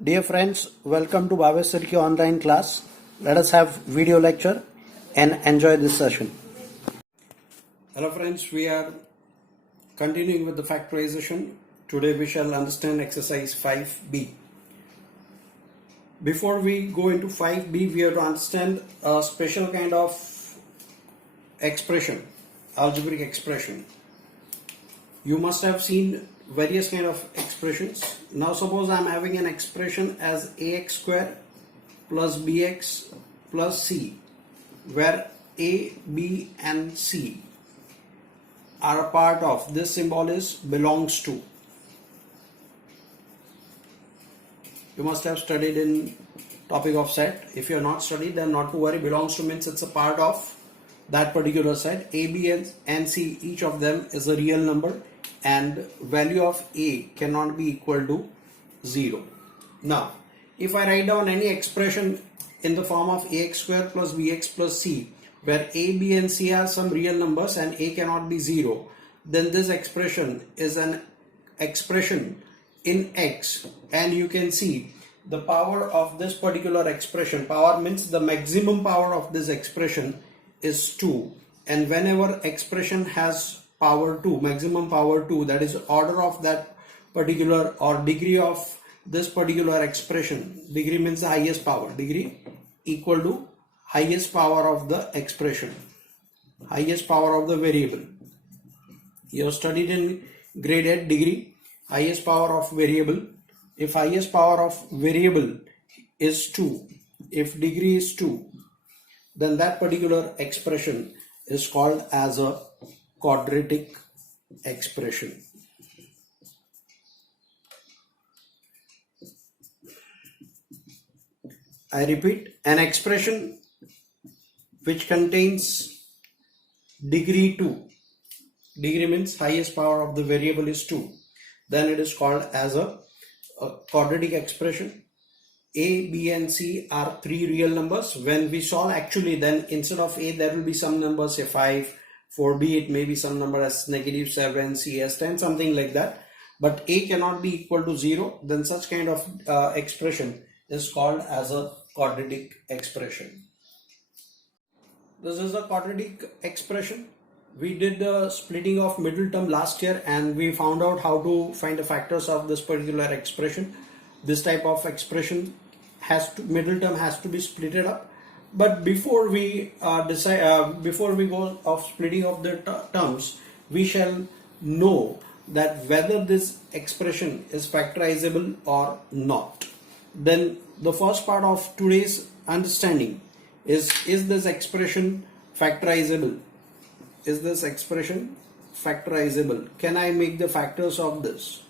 Dear friends, welcome to Bhavesh Sirki online class. Let us have video lecture and enjoy this session. Hello friends, we are continuing with the factorization. Today we shall understand exercise 5b. Before we go into 5b, we have to understand a special kind of expression, algebraic expression. You must have seen various kind of expressions. Now suppose I am having an expression as ax square plus bx plus c, where a, b and c are a part of, this symbol is belongs to. You must have studied in topic of set. If you are not studied, then not to worry. Belongs to means it's a part of that particular set. A, b and c, each of them is a real number, and value of a cannot be equal to 0. Now if I write down any expression in the form of ax square plus bx plus c, where a, b and c are some real numbers and a cannot be 0, then this expression is an expression in x, and you can see the power of this particular expression. Power means the maximum power of this expression is 2, and whenever expression has power 2, maximum power 2, that is order of that particular or degree of this particular expression. Degree means the highest power. Degree equal to highest power of the expression, highest power of the variable. You have studied in grade 8 degree, highest power of variable. If highest power of variable is 2, if degree is 2, then that particular expression is called as a quadratic expression. I repeat, an expression which contains degree 2, degree means highest power of the variable is 2, then it is called as a quadratic expression. A, b and c are three real numbers. When we solve actually, then instead of a there will be some numbers, say 5, for b it may be some number as -7, c as 10, something like that, but a cannot be equal to 0, then such kind of expression is called as a quadratic expression. This is a quadratic expression. We did the splitting of middle term last year, and we found out how to find the factors of this particular expression. This type of expression middle term has to be splitted up. But before we before we go of splitting of the terms, we shall know that whether this expression is factorizable or not. Then the first part of today's understanding is this expression factorizable? Is this expression factorizable? Can I make the factors of this?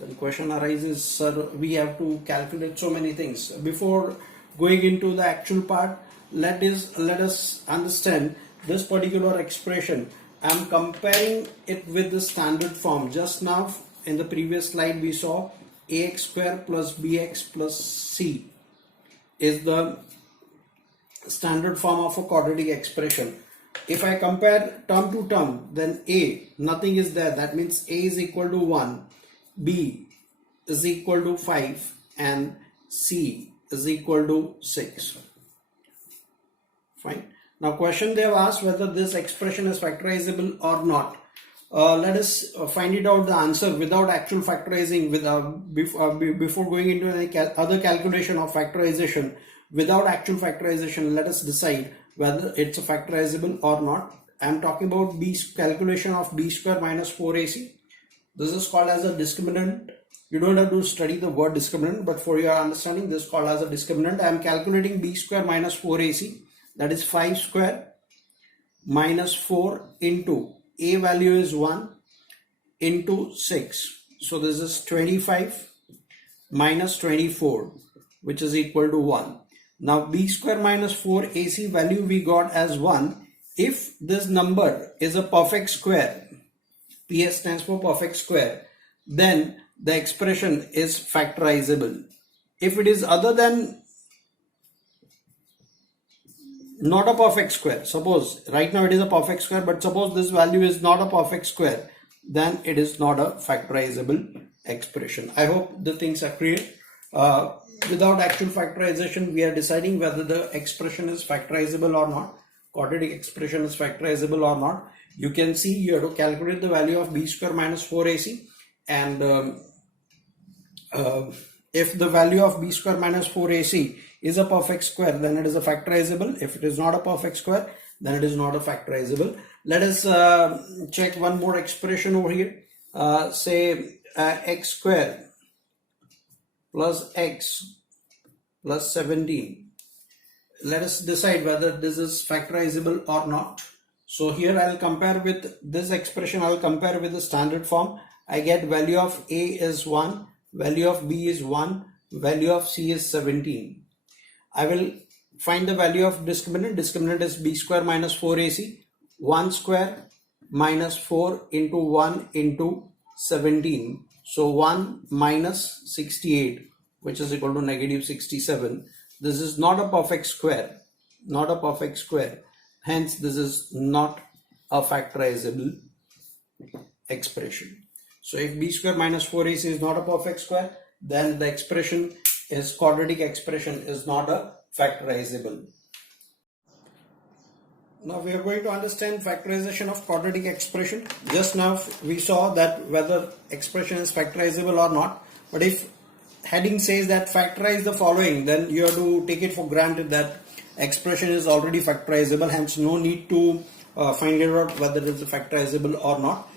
Then question arises, sir, we have to calculate so many things. Before going into the actual part, let us understand this particular expression. I am comparing it with the standard form. Just now in the previous slide we saw ax square plus bx plus c is the standard form of a quadratic expression. If I compare term to term, then a, nothing is there, that means a is equal to 1, b is equal to 5 and c is equal to 6. Fine. Now question they have asked whether this expression is factorizable or not. Let us find it out the answer without actual factorizing, before going into any other calculation of factorization. Without actual factorization, let us decide whether it's a factorizable or not. I am talking about calculation of b square minus 4ac. This is called as a discriminant. You don't have to study the word discriminant, but for your understanding, this is called as a discriminant. I am calculating b square minus 4ac, that is 5 square minus 4 into a value is 1 into 6. So this is 25 minus 24, which is equal to 1. Now b square minus 4ac value we got as 1. If this number is a perfect square, PS stands for perfect square, then the expression is factorizable. If it is other than not a perfect square, suppose right now it is a perfect square, but suppose this value is not a perfect square, then it is not a factorizable expression. I hope the things are clear. without actual factorization, we are deciding whether the expression is factorizable or not. Quadratic expression is factorizable or not. You can see you have to calculate the value of b square minus 4ac, and if the value of b square minus 4ac is a perfect square, then it is a factorizable. If it is not a perfect square, then it is not a factorizable. Let us check one more expression over here. Say x square plus x plus 17. Let us decide whether this is factorizable or not. So here I'll compare with this expression, I'll compare with the standard form. I get value of a is 1, value of b is 1, value of c is 17. I will find the value of discriminant. Discriminant is b square minus 4ac. 1 square minus 4 into 1 into 17. So 1 minus 68, which is equal to negative 67. This is not a perfect square. Not a perfect square. Hence, this is not a factorizable expression. So if b square minus 4ac is not a perfect square, then the expression is quadratic expression is not a factorizable. Now we are going to understand factorization of quadratic expression. Just now we saw that whether expression is factorizable or not. But if heading says that factorize the following, then you have to take it for granted that expression is already factorizable. Hence no need to find out whether it is factorizable or not.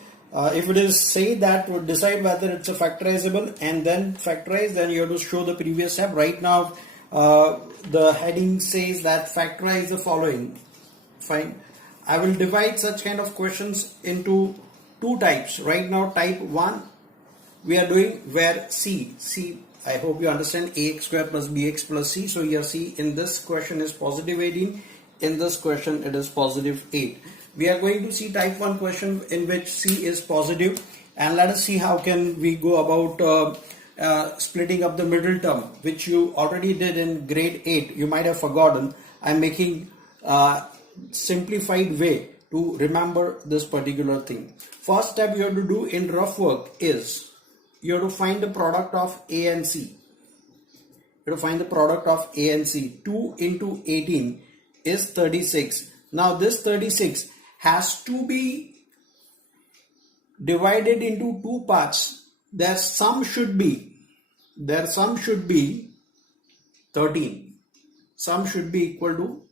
If it is say that to decide whether it's a factorizable and then factorize, then you have to show the previous step. Right now the heading says that factorize the following. Fine. I will divide such kind of questions into two types. Right now type 1 we are doing where C, I hope you understand, ax square plus bx plus c. So here c in this question is positive 18, in this question it is positive 8. We are going to see type 1 question in which c is positive, and let us see how can we go about splitting up the middle term, which you already did in grade 8. You might have forgotten. I am making simplified way to remember this particular thing. First step you have to do in rough work is you have to find the product of a and c. You have to find the product of a and c. 2 into 18 is 36. Now this 36 has to be divided into two parts. Their sum should be 13. Sum should be equal to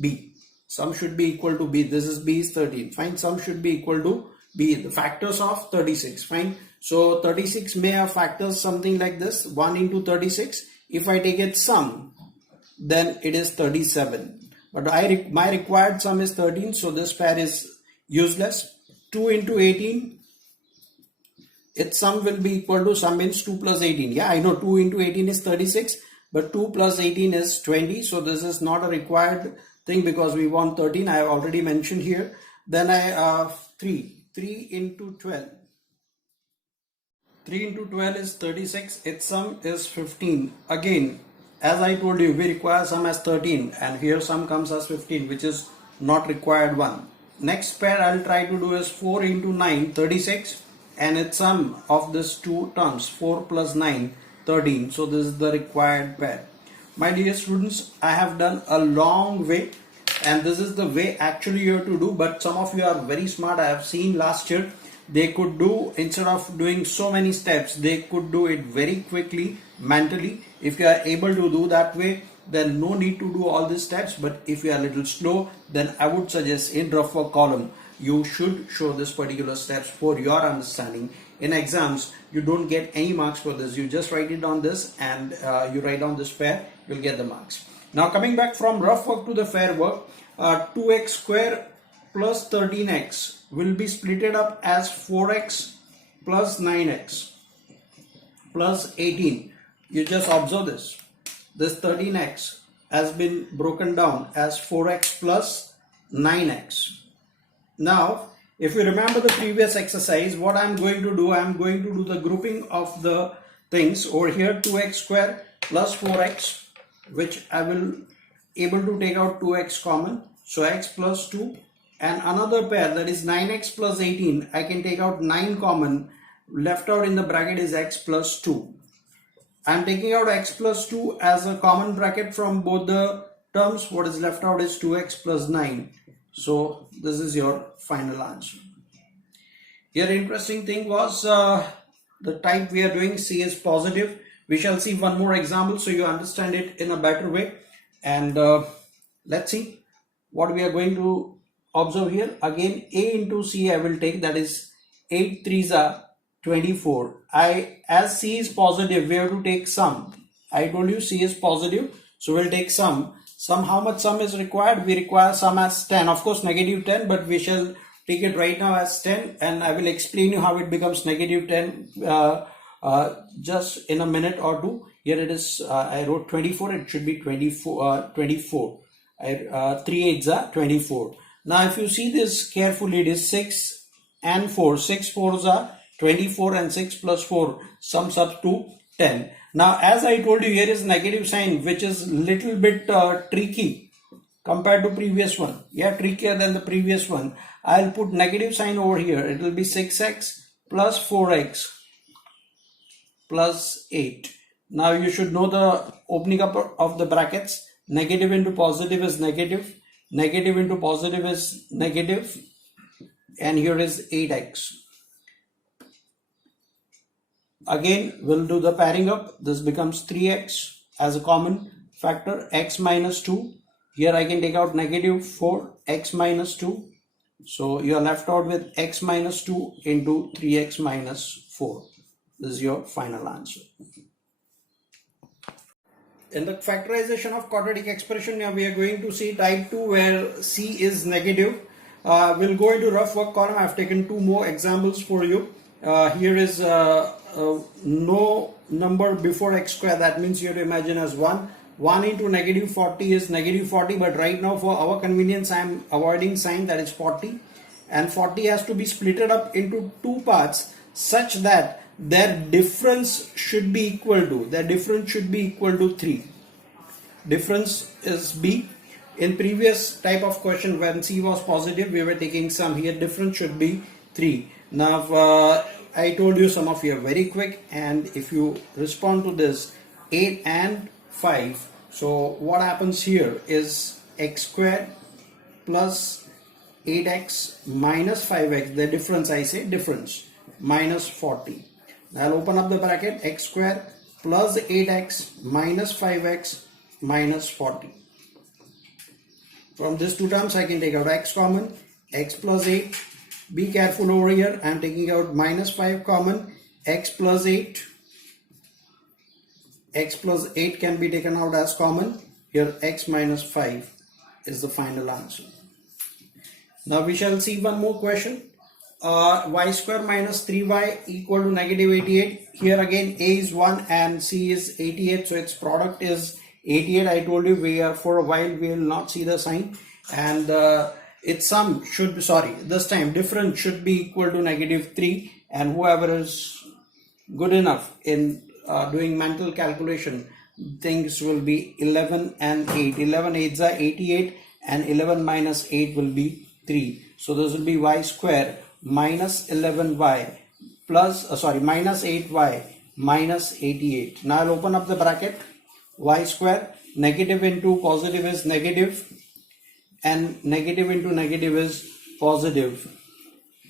b. Sum should be equal to b. This is b is 13. Fine. Sum should be equal to b. The factors of 36. Fine. So 36 may have factors something like this. 1 into 36. If I take its sum, then it is 37. But my required sum is 13. So this pair is useless. 2 into 18. Its sum will be equal to, sum means 2 plus 18. Yeah, I know 2 into 18 is 36. But 2 plus 18 is 20. So this is not a required thing because we want 13. I have already mentioned here. Then I have 3 into 12. 3 into 12 is 36. Its sum is 15. Again, as I told you, we require sum as 13, and here sum comes as 15, which is not required one. Next pair I'll try to do is 4 into 9, 36, and its sum of these two terms, 4 plus 9, 13. So this is the required pair. My dear students, I have done a long way, and this is the way actually you have to do, but some of you are very smart. I have seen last year they could do, instead of doing so many steps, they could do it very quickly mentally. If you are able to do that way, then no need to do all these steps. But if you are a little slow, then I would suggest in rough work column you should show this particular steps for your understanding. In exams you don't get any marks for this. You just write it on this, and you write down this pair, you'll get the marks. Now coming back from rough work to the fair work, 2x square plus 13x will be splitted up as 4x plus 9x plus 18. You just observe this. This 13x has been broken down as 4x plus 9x. Now, if you remember the previous exercise, what I'm going to do, I'm going to do the grouping of the things over here. 2x square plus 4x, which I will able to take out 2x common. So x plus 2, and another pair, that is 9x plus 18. I can take out 9 common. Left out in the bracket is x plus 2. I'm taking out x plus 2 as a common bracket from both the terms. What is left out is 2x plus 9. So this is your final answer. Here interesting thing was the type we are doing, C is positive. We shall see one more example so you understand it in a better way. And let's see what we are going to observe here. Again, A into C I will take, that is 8 3s are 24. As C is positive, we have to take sum. I told you C is positive, so we'll take sum. How much sum is required? We require sum as 10. Of course, negative 10, but we shall take it right now as 10, and I will explain you how it becomes negative 10 just in a minute or two. Here it is, I wrote 24, it should be 24. 3 8s are 24. Now if you see this carefully, it is 6 and 4. 6 4s are 24 and 6 plus 4 sums up to 10. Now as I told you, here is negative sign, which is little bit tricky compared to previous one. Yeah, trickier than the previous one. I'll put negative sign over here. It will be 6x plus 4x plus 8. Now you should know the opening up of the brackets. Negative into positive is negative. Negative into positive is negative. And here is 8x. Again, we'll do the pairing up. This becomes 3x as a common factor. X minus 2. Here I can take out negative 4, x minus 2. So you are left out with x minus 2 into 3x minus 4. This is your final answer. In the factorization of quadratic expression, now we are going to see type 2 where C is negative. We'll go into rough work column. I've taken 2 more examples for you. Here is no number before x square. That means you have to imagine as 1. 1 into negative 40 is negative 40, but right now for our convenience I am avoiding sign, that is 40, and 40 has to be splitted up into 2 parts such that their difference should be equal to 3. Difference is B. In previous type of question when C was positive, we were taking sum. Here difference should be 3. Now I told you some of you are very quick, and if you respond to this 8 and 5, so what happens here is x squared plus 8x minus 5x, the difference, I say difference, minus 40. Now I'll open up the bracket, x squared plus 8x minus 5x minus 40. From these two terms I can take out x common, x plus 8. Be careful over here, I am taking out minus 5 common, x plus 8. X plus 8 can be taken out as common. Here x minus 5 is the final answer. Now we shall see one more question. Y square minus 3y equal to negative 88. Here again A is 1 and C is 88, so its product is 88. I told you for a while we will not see the sign, and its sum should be, this time difference should be equal to negative 3, and whoever is good enough in doing mental calculation, things will be 11 and 8. 11 8s are 88 and 11 minus 8 will be 3. So this will be y square minus 11y plus minus 8y minus 88. Now I'll open up the bracket. Y square, negative into positive is negative, and negative into negative is positive.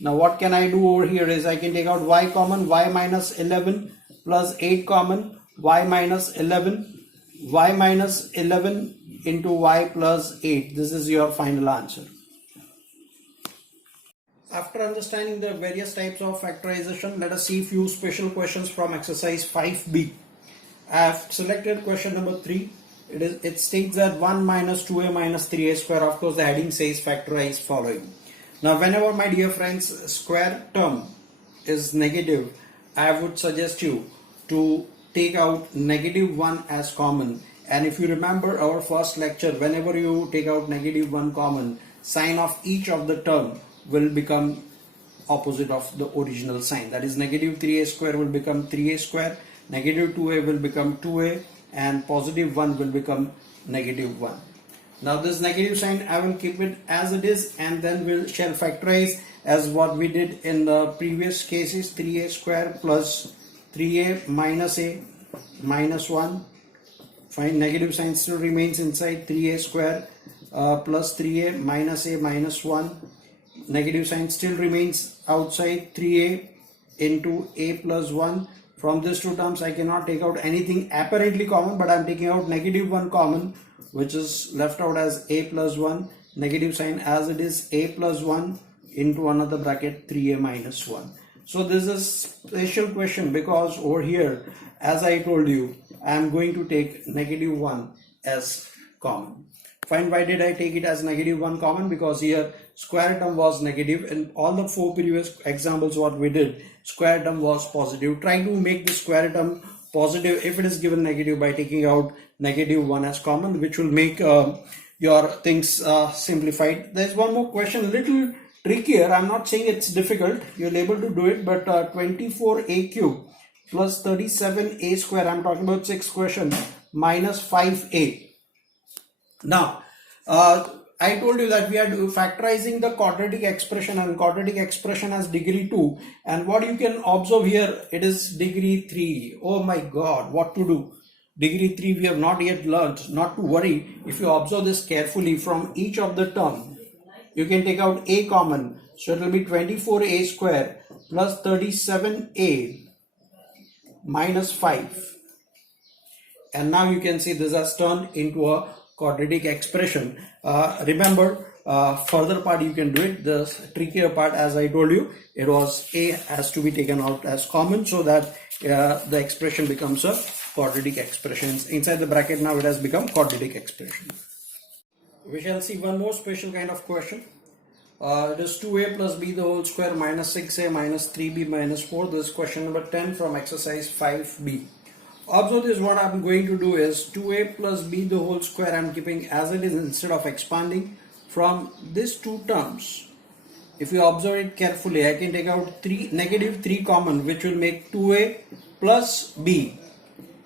Now what can I do over here is I can take out y common, y minus 11 plus 8 common, y minus 11, y minus 11 into y plus 8. This is your final answer. After understanding the various types of factorization, let us see few special questions from exercise 5b. I have selected question number 3. It states that 1 minus 2a minus 3a square. Of course the heading says factorize following. Now whenever, my dear friends, square term is negative, I would suggest you to take out negative 1 as common. And if you remember our first lecture, whenever you take out negative 1 common, sign of each of the term will become opposite of the original sign. That is negative 3a square will become 3a square, negative 2a will become 2a, and positive 1 will become negative 1. Now this negative sign I will keep it as it is, and then we shall factorize as what we did in the previous cases. 3a square plus 3a minus a minus 1. Fine, negative sign still remains inside. 3a square plus 3a minus 1. Negative sign still remains outside. 3a into a plus 1. From these two terms I cannot take out anything apparently common, but I am taking out negative 1 common, which is left out as a plus 1. Negative sign as it is, a plus 1 into another bracket 3a minus 1. So this is a special question because over here, as I told you, I am going to take negative 1 as common. Fine, why did I take it as negative 1 common? Because here square term was negative. In all the 4 previous examples what we did, square term was positive. Try to make the square term positive if it is given negative by taking out negative 1 as common, which will make your things simplified. There is one more question, a little trickier. I'm not saying it's difficult, you're able to do it, but 24a cube plus 37a square, I'm talking about 6th question, minus 5a. Now I told you that we are factorizing the quadratic expression, and quadratic expression has degree 2, and what you can observe here, it is degree 3. Oh my god, what to do? Degree 3 we have not yet learnt. Not to worry, if you observe this carefully, from each of the term you can take out a common, so it will be 24a square plus 37a minus 5, and now you can see this has turned into a quadratic expression. Remember, further part you can do it. The trickier part, as I told you, it was a has to be taken out as common so that the expression becomes a quadratic expression. Inside the bracket now it has become quadratic expression. We shall see one more special kind of question. It is 2a plus b the whole square minus 6a minus 3b minus 4. This is question number 10 from exercise 5b. Observe this, what I am going to do is 2a plus b the whole square I am keeping as it is instead of expanding. From these two terms, if you observe it carefully, I can take out negative 3 common, which will make 2a plus b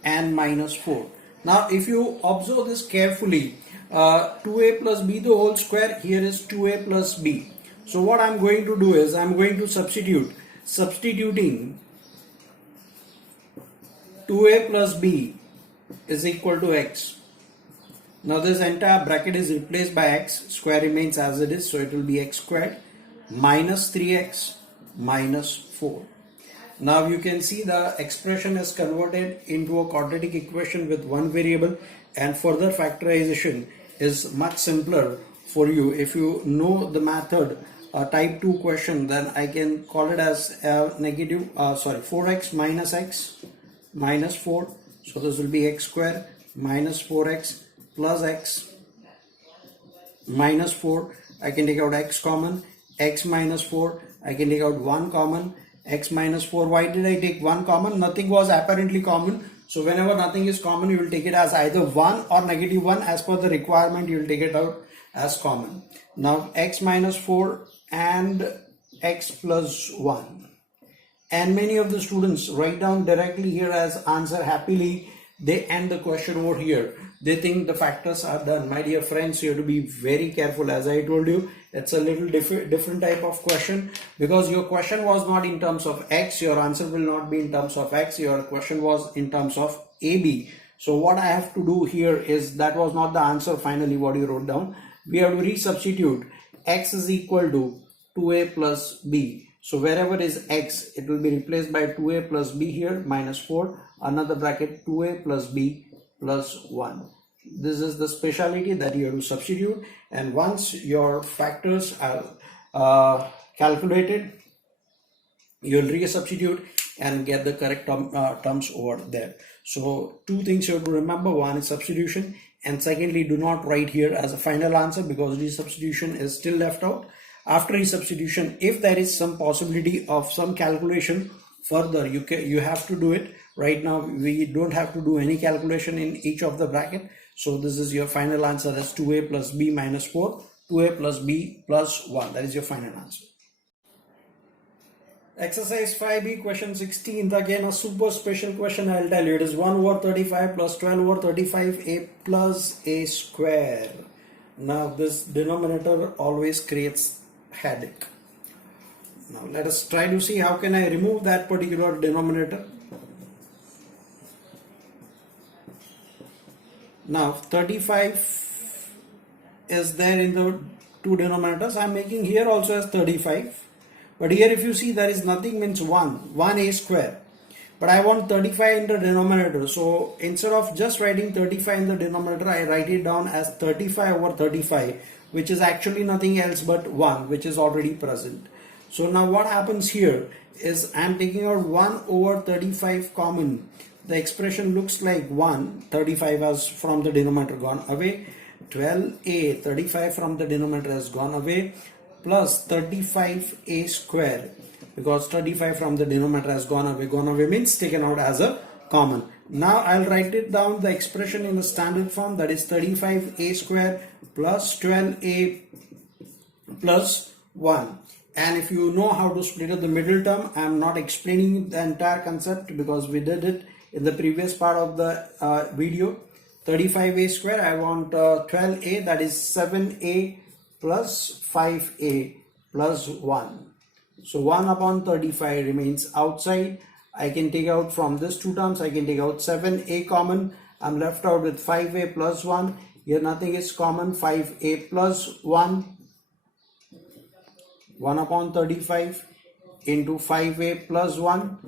and minus 4. Now if you observe this carefully, 2a plus b the whole square, here is 2a plus b. So what I am going to do is I am going to substituting 2a plus b is equal to x. Now this entire bracket is replaced by x, square remains as it is, so it will be x squared minus 3x minus 4. Now you can see the expression is converted into a quadratic equation with one variable, and further factorization is much simpler for you. If you know the method, type 2 question, then I can call it as 4x minus x minus 4. So this will be x square minus 4x plus x minus 4. I can take out x common, x minus 4, I can take out 1 common, x minus 4. Why did I take 1 common? Nothing was apparently common. So whenever nothing is common, you will take it as either 1 or negative 1. As per the requirement, you will take it out as common. Now x minus 4 and x plus 1. And many of the students write down directly here as answer happily. They end the question over here. They think the factors are done. My dear friends, you have to be very careful. As I told you, it's a little different type of question, because your question was not in terms of x, your answer will not be in terms of x, your question was in terms of AB. So what I have to do here is, that was not the answer finally what you wrote down. We have to resubstitute x is equal to 2a plus b. So wherever is x, it will be replaced by 2a plus b here, minus 4, another bracket 2a plus b plus 1. This is the speciality that you have to substitute, and once your factors are calculated, you will resubstitute and get the correct terms over there. So two things you have to remember: one is substitution, and secondly, do not write here as a final answer, because resubstitution is still left out. After resubstitution, if there is some possibility of some calculation further, you have to do it. Right now we don't have to do any calculation in each of the bracket. So this is your final answer, that's 2a plus b minus 4, 2a plus b plus 1. That is your final answer. Exercise 5b, question 16. Again a super special question, I'll tell you. It is 1 over 35 plus 12 over 35a plus a square. Now this denominator always creates headache. Now let us try to see how can I remove that particular denominator. Now 35 is there in the two denominators. I am making here also as 35, but here if you see there is nothing, means 1a square, but I want 35 in the denominator. So instead of just writing 35 in the denominator, I write it down as 35 over 35, which is actually nothing else but 1, which is already present. So now what happens here is I am taking out 1 over 35 common. The expression looks like 1, 35 has from the denominator gone away, 12a, 35 from the denominator has gone away, plus 35a square, because 35 from the denominator has gone away means taken out as a common. Now I'll write it down, the expression in the standard form, that is 35a square plus 12a plus 1. And if you know how to split up the middle term, I am not explaining the entire concept because we did it in the previous part of the video. 35a square, I want 12a, that is 7a plus 5a plus 1. So 1 upon 35 remains outside. I can take out from these two terms, I can take out 7a common. I'm left out with 5a plus 1. Here nothing is common, 5a plus 1. 1 upon 35 into 5a plus 1,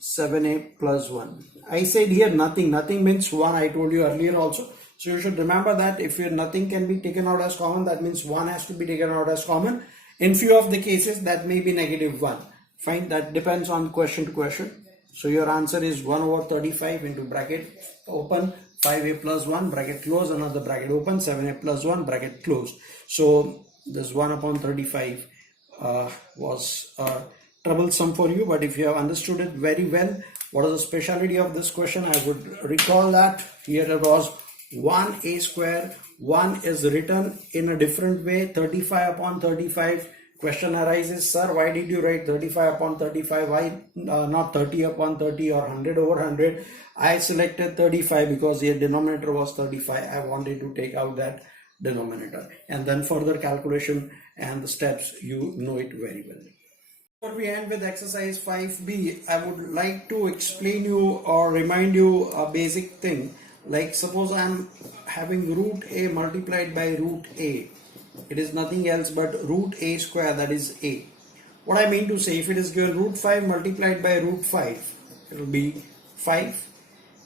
7a plus 1. I said here nothing means 1, I told you earlier also. So you should remember that if your nothing can be taken out as common, that means 1 has to be taken out as common. In few of the cases that may be -1. Fine, that depends on question to question. So your answer is 1 over 35 into bracket open, 5a plus 1 bracket close, another bracket open, 7a plus 1 bracket closed. So this 1 upon 35 was troublesome for you, but if you have understood it very well, what is the speciality of this question? I would recall that here it was 1a square. 1 is written in a different way, 35 upon 35. Question arises, sir, why did you write 35 upon 35? Why not 30 upon 30 or 100 over 100? I selected 35 because the denominator was 35. I wanted to take out that denominator, and then further calculation and the steps, you know it very well. Before we end with exercise 5b, I would like to explain you or remind you a basic thing. Like suppose I am having root a multiplied by root a. It is nothing else but root a square, that is a. What I mean to say, if it is given root 5 multiplied by root 5, it will be 5.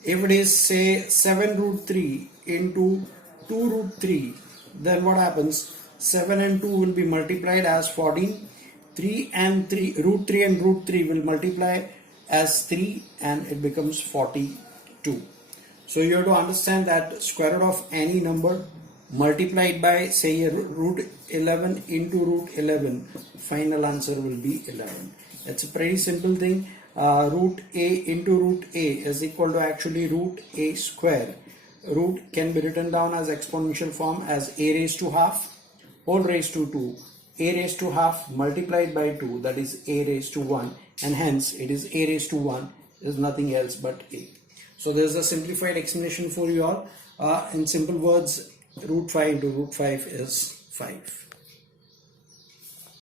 If it is say 7 root 3 into 2 root 3, then what happens? 7 and 2 will be multiplied as 14. 3 and 3, root 3 and root 3 will multiply as 3 and it becomes 42. So you have to understand that square root of any number multiplied by say root 11 into root 11, final answer will be 11. It's a pretty simple thing. Root a into root a is equal to actually root a square. Root can be written down as exponential form as a raised to half whole raised to 2. A raised to half multiplied by 2, that is a raised to 1, and hence it is a raised to 1 is nothing else but a. So there is a simplified explanation for you all. In simple words, root 5 into root 5 is 5.